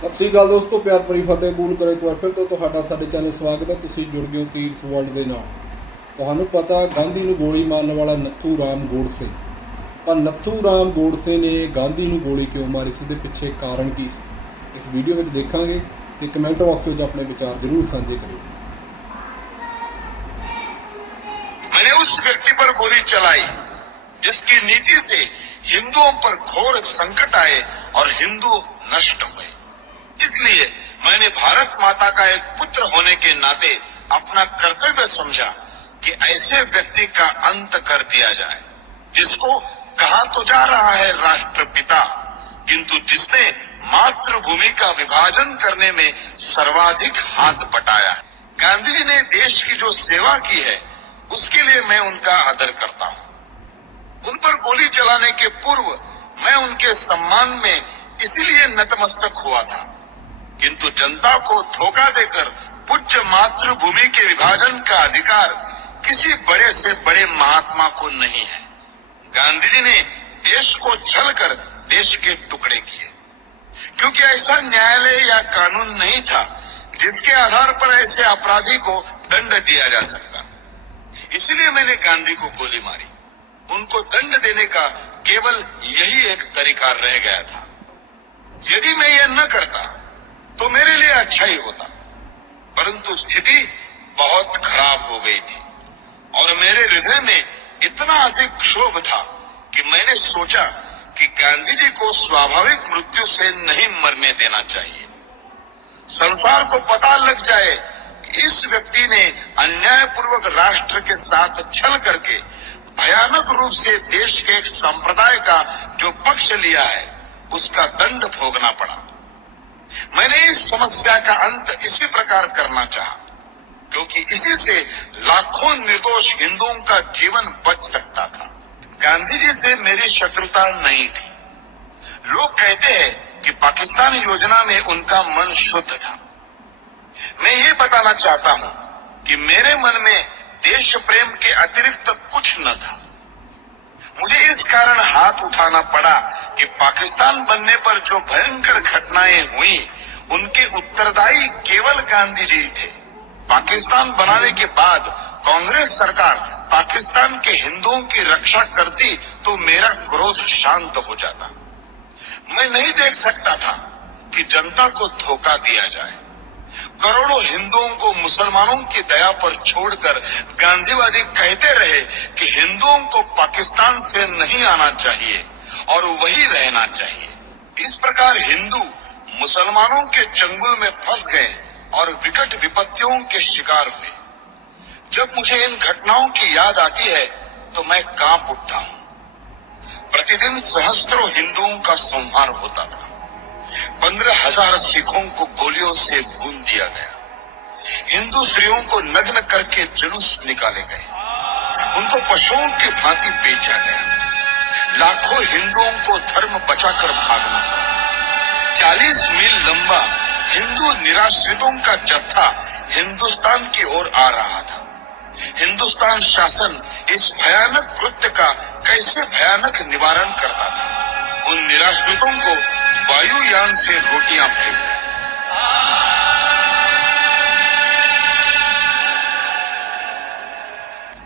सत श्री अकाल दोस्तों, प्यार भरी फतेह कबूल करो। एक बार फिर तो तुहाडा साडे चैनल स्वागत है। तुसीं जुड़ गए हो तीर्थ वर्ल्ड के नाल। तुहानूं पता गांधी नूं गोली मारन वाला नत्थू राम गोडसे, पर नत्थू राम गोडसे ने गांधी नूं गोली क्यों मारी सी, उसदे पिछे कारण की सी, इस वीडियो में देखांगे। तो कमेंट बॉक्स में अपने विचार जरूर साझे करिए। मैंने उस व्यक्ति पर गोली चलाई जिसकी नीति से हिंदुओं पर घोर संकट आए और हिंदू नष्ट हुए। इसलिए मैंने भारत माता का एक पुत्र होने के नाते अपना कर्तव्य समझा कि ऐसे व्यक्ति का अंत कर दिया जाए, जिसको कहा तो जा रहा है राष्ट्रपिता, किंतु जिसने मातृभूमि का विभाजन करने में सर्वाधिक हाथ बटाया है। गांधी जी ने देश की जो सेवा की है उसके लिए मैं उनका आदर करता हूं। उन पर गोली चलाने के पूर्व मैं उनके सम्मान में इसीलिए नतमस्तक हुआ था, किंतु जनता को धोखा देकर पूज्य मातृभूमि के विभाजन का अधिकार किसी बड़े से बड़े महात्मा को नहीं है। गांधी जी ने देश को छलकर देश के टुकड़े किए, क्योंकि ऐसा न्यायालय या कानून नहीं था जिसके आधार पर ऐसे अपराधी को दंड दिया जा सकता। इसलिए मैंने गांधी को गोली मारी। उनको दंड देने का केवल यही एक तरीका रह गया था। यदि मैं यह न करता तो मेरे लिए अच्छा ही होता, परंतु स्थिति बहुत खराब हो गई थी और मेरे हृदय में इतना अधिक क्षोभ था कि मैंने सोचा कि गांधी जी को स्वाभाविक मृत्यु से नहीं मरने देना चाहिए। संसार को पता लग जाए कि इस व्यक्ति ने अन्यायपूर्वक राष्ट्र के साथ छल करके भयानक रूप से देश के एक संप्रदाय का जो पक्ष लिया है उसका दंड भोगना पड़ा। मैंने इस समस्या का अंत इसी प्रकार करना चाहा, क्योंकि इसी से लाखों निर्दोष हिंदुओं का जीवन बच सकता था। गांधी जी से मेरी शत्रुता नहीं थी। लोग कहते हैं कि पाकिस्तान योजना में उनका मन शुद्ध था। मैं ये बताना चाहता हूं कि मेरे मन में देश प्रेम के अतिरिक्त कुछ न था। मुझे इस कारण हाथ उठाना पड़ा कि पाकिस्तान बनने पर जो भयंकर घटनाएं हुई उनके उत्तरदायी केवल गांधी जी थे। पाकिस्तान बनाने के बाद कांग्रेस सरकार पाकिस्तान के हिंदुओं की रक्षा करती तो मेरा क्रोध शांत हो जाता। मैं नहीं देख सकता था कि जनता को धोखा दिया जाए। करोड़ों हिंदुओं को मुसलमानों की दया पर छोड़कर गांधीवादी कहते रहे कि हिंदुओं को पाकिस्तान से नहीं आना चाहिए और वही रहना चाहिए। इस प्रकार हिंदू मुसलमानों के चंगुल में फंस गए और विकट विपत्तियों के शिकार हुए। जब मुझे इन घटनाओं की याद आती है तो मैं कांप उठता हूं। प्रतिदिन सहस्त्रों हिंदुओं का संहार होता था। 15,000 सिखों को गोलियों से भून दिया गया। हिंदू स्त्रियों को नग्न करके जुलूस निकाले गए। उनको पशुओं की भांति बेचा गया। लाखों हिंदुओं को धर्म बचाकर भागना पड़ा। 40 मील लंबा हिंदू निराश्रितों का जत्था हिंदुस्तान की ओर आ रहा था। हिंदुस्तान शासन इस भयानक कृत्य का कैसे भयानक निवारण करता था। उन निराश्रितों को वायुयान से रोटियां फेंक।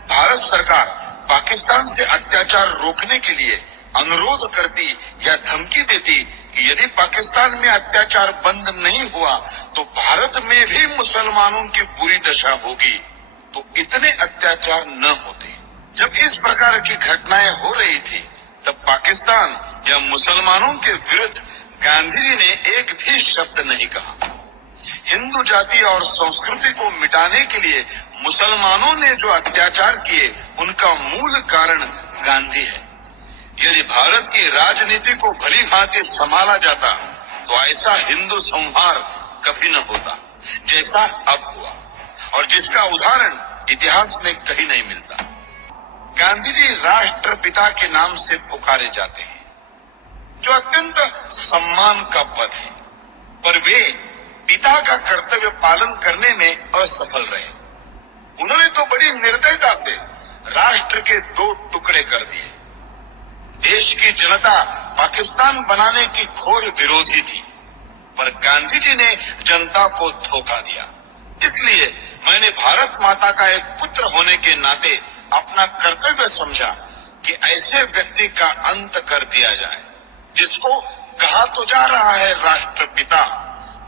भारत सरकार पाकिस्तान से अत्याचार रोकने के लिए अनुरोध करती या धमकी देती कि यदि पाकिस्तान में अत्याचार बंद नहीं हुआ तो भारत में भी मुसलमानों की बुरी दशा होगी, तो इतने अत्याचार न होते। जब इस प्रकार की घटनाएं हो रही थी तब पाकिस्तान या मुसलमानों के विरुद्ध गांधी जी ने एक भी शब्द नहीं कहा। हिंदू जाति और संस्कृति को मिटाने के लिए मुसलमानों ने जो अत्याचार किए उनका मूल कारण गांधी है। यदि भारत की राजनीति को भली भांति संभाला जाता तो ऐसा हिंदू संहार कभी न होता जैसा अब हुआ, और जिसका उदाहरण इतिहास में कहीं नहीं मिलता। गांधी जी राष्ट्रपिता के नाम से पुकारे जाते हैं, जो अत्यंत सम्मान का पद है, पर वे पिता का कर्तव्य पालन करने में असफल रहे। उन्होंने तो बड़ी निर्दयता से राष्ट्र के 2 टुकड़े कर दिए। देश की जनता पाकिस्तान बनाने की घोर विरोधी थी। पर गांधी जी ने जनता को धोखा दिया। इसलिए मैंने भारत माता का एक पुत्र होने के नाते अपना कर्तव्य समझा कि ऐसे व्यक्ति का अंत कर दिया जाए, जिसको कहा तो जा रहा है राष्ट्रपिता,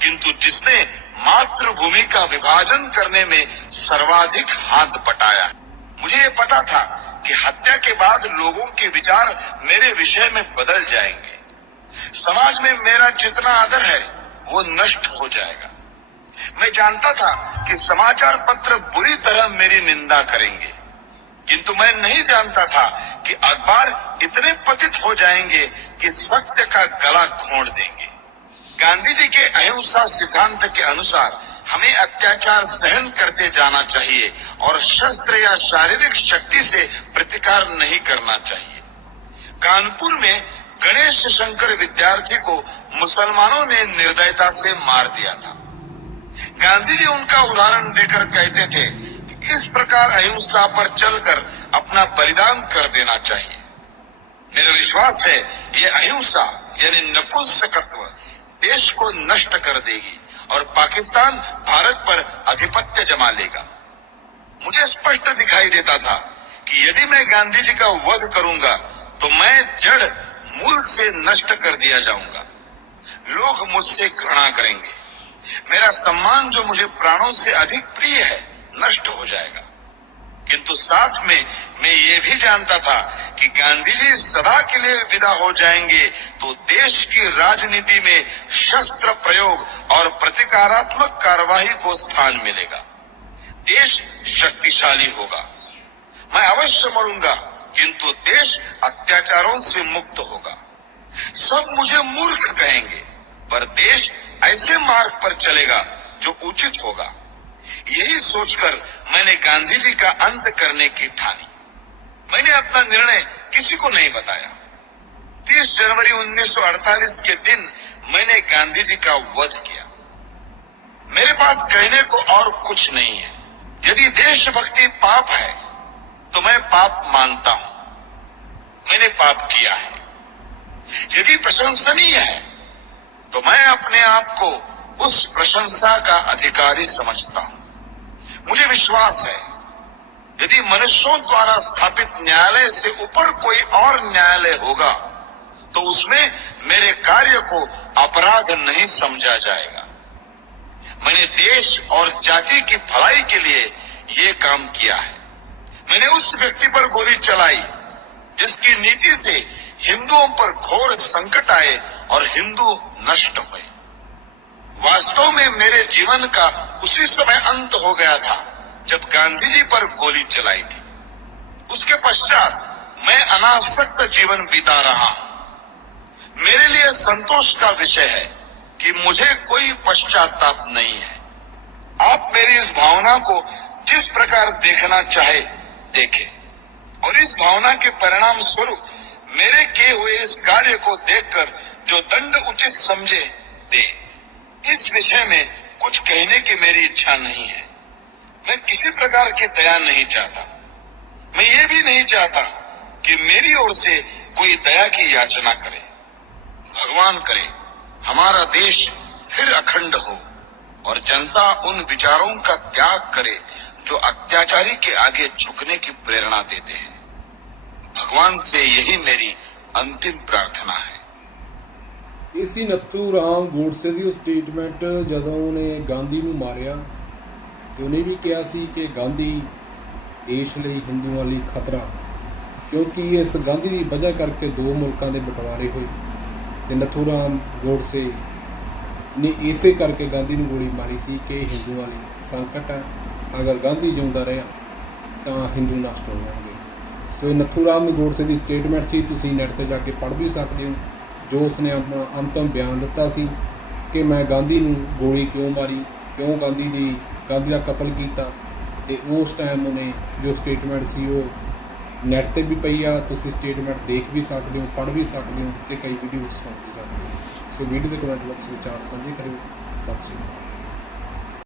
किंतु जिसने मातृभूमि का विभाजन करने में सर्वाधिक हाथ बटाया। मुझे ये पता था कि हत्या के बाद लोगों के विचार मेरे विषय में बदल जाएंगे। समाज में मेरा जितना आदर है वो नष्ट हो जाएगा। मैं जानता था कि समाचार पत्र बुरी तरह मेरी निंदा करेंगे, किंतु मैं नहीं जानता था कि अखबार इतने पतित हो जाएंगे कि सत्य का गला घोंट देंगे। गांधी जी के अहिंसा सिद्धांत के अनुसार हमें अत्याचार सहन करते जाना चाहिए और शस्त्र या शारीरिक शक्ति से प्रतिकार नहीं करना चाहिए। कानपुर में गणेश शंकर विद्यार्थी को मुसलमानों ने निर्दयता से मार दिया था। गांधी जी उनका उदाहरण देकर कहते थे कि इस प्रकार अहिंसा पर चलकर अपना बलिदान कर देना चाहिए। मेरा विश्वास है ये अहिंसा यानी नपुंसकत्व देश को नष्ट कर देगी और पाकिस्तान भारत पर आधिपत्य जमा लेगा। मुझे स्पष्ट दिखाई देता था कि यदि मैं गांधी जी का वध करूंगा तो मैं जड़ मूल से नष्ट कर दिया जाऊंगा। लोग मुझसे घृणा करेंगे। मेरा सम्मान जो मुझे प्राणों से अधिक प्रिय है नष्ट हो जाएगा। किंतु साथ में मैं ये भी जानता था कि गांधी जी सदा के लिए विदा हो जाएंगे तो देश की राजनीति में शस्त्र प्रयोग और प्रतिकारात्मक कार्यवाही को स्थान मिलेगा। देश शक्तिशाली होगा। मैं अवश्य मरूंगा, किंतु देश अत्याचारों से मुक्त होगा। सब मुझे मूर्ख कहेंगे, पर देश ऐसे मार्ग पर चलेगा जो उचित होगा। यही सोचकर मैंने गांधी जी का अंत करने की ठानी। मैंने अपना निर्णय किसी को नहीं बताया। 30 जनवरी 1948 के दिन मैंने गांधी जी का वध किया। मेरे पास कहने को और कुछ नहीं है। यदि देशभक्ति पाप है तो मैं पाप मानता हूं। मैंने पाप किया है। यदि प्रशंसनीय है तो मैं अपने आप को उस प्रशंसा का अधिकारी समझता हूं। मुझे विश्वास है यदि मनुष्यों द्वारा स्थापित न्यायालय से ऊपर कोई और न्यायालय होगा तो उसमें मेरे कार्य को अपराध नहीं समझा जाएगा। मैंने देश और जाति की भलाई के लिए ये काम किया है। मैंने उस व्यक्ति पर गोली चलाई जिसकी नीति से हिंदुओं पर घोर संकट आए और हिंदू नष्ट हुए। वास्तव में मेरे जीवन का उसी समय अंत हो गया था जब गांधी जी पर गोली चलाई थी। उसके पश्चात मैं अनासक्त जीवन बिता रहा हूं। मेरे लिए संतोष का विषय है कि मुझे कोई पश्चाताप नहीं है। आप मेरी इस भावना को जिस प्रकार देखना चाहे देखें और इस भावना के परिणाम स्वरूप मेरे किए हुए इस कार्य को देखकर जो दंड उचित समझे दे। इस विषय में कुछ कहने की मेरी इच्छा नहीं है। मैं किसी प्रकार की दया नहीं चाहता। मैं ये भी नहीं चाहता कि मेरी ओर से कोई दया की याचना करे। भगवान करे हमारा देश फिर अखंड हो और जनता उन विचारों का त्याग करे जो अत्याचारी के आगे झुकने की प्रेरणा देते हैं। भगवान से यही मेरी अंतिम प्रार्थना है। इसी नੱਥੂ ਰਾਮ ਗੋਡਸੇ ਦੀ ਉਹ ਸਟੇਟਮੈਂਟ ਜਦੋਂ ਉਹਨੇ ਗਾਂਧੀ ਨੂੰ ਮਾਰਿਆ ਤੇ ਉਹਨੇ ਵੀ ਕਿਹਾ ਸੀ ਕਿ ਗਾਂਧੀ ਦੇਸ਼ ਲਈ ਹਿੰਦੂਆਂ ਲਈ ਖਤਰਾ, ਕਿਉਂਕਿ ਇਸ ਗਾਂਧੀ ਦੀ ਵਜ੍ਹਾ ਕਰਕੇ ਦੋ ਮੁਲਕਾਂ ਦੇ ਬਟਵਾਰੇ ਹੋਏ ਤੇ ਨੱਥੂ ਰਾਮ ਗੋਡਸੇ ਨੇ ਇਸੇ ਕਰਕੇ ਗਾਂਧੀ ਨੂੰ ਗੋਲੀ ਮਾਰੀ ਸੀ ਕਿ ਹਿੰਦੂਆਂ ਲਈ ਸੰਕਟ ਹੈ। ਅਗਰ ਗਾਂਧੀ ਜਿਉਂਦਾ ਰਿਹਾ ਤਾਂ ਹਿੰਦੂ ਨਸ਼ਟ ਹੋ ਜਾਣਗੇ। ਸੋ ਇਹ ਨੱਥੂ ਰਾਮ ਗੋਡਸੇ ਦੀ ਸਟੇਟਮੈਂਟ ਸੀ। ਤੁਸੀਂ ਨੈੱਟ 'ਤੇ ਜਾ ਕੇ ਪੜ੍ਹ ਵੀ ਸਕਦੇ ਹੋ ਜੋ ਉਸਨੇ ਆਪਣਾ ਅੰਤਮ ਬਿਆਨ ਦਿੱਤਾ ਸੀ ਕਿ ਮੈਂ ਗਾਂਧੀ ਨੂੰ ਗੋਲੀ ਕਿਉਂ ਮਾਰੀ, ਕਿਉਂ ਗਾਂਧੀ ਦਾ ਕਤਲ ਕੀਤਾ। ਤੇ ਉਸ ਟਾਈਮ ਉਹਨੇ ਜੋ ਸਟੇਟਮੈਂਟ ਸੀ ਉਹ ਨੈੱਟ 'ਤੇ ਵੀ ਪਈ ਆ। ਤੁਸੀਂ ਸਟੇਟਮੈਂਟ ਦੇਖ ਵੀ ਸਕਦੇ ਹੋ, ਪੜ੍ਹ ਵੀ ਸਕਦੇ ਹੋ ਤੇ ਕਈ ਵੀਡੀਓ ਸੁਣ ਵੀ ਸਕਦੇ ਹੋ। ਸੋ ਵੀਡੀਓ ਦੇ ਕਮੈਂਟ ਬਾਕਸ ਵਿੱਚ ਵਿਚਾਰ ਸਾਂਝੇ ਕਰਿਓ। ਸਤਿ ਸ਼੍ਰੀ ਅਕਾਲ।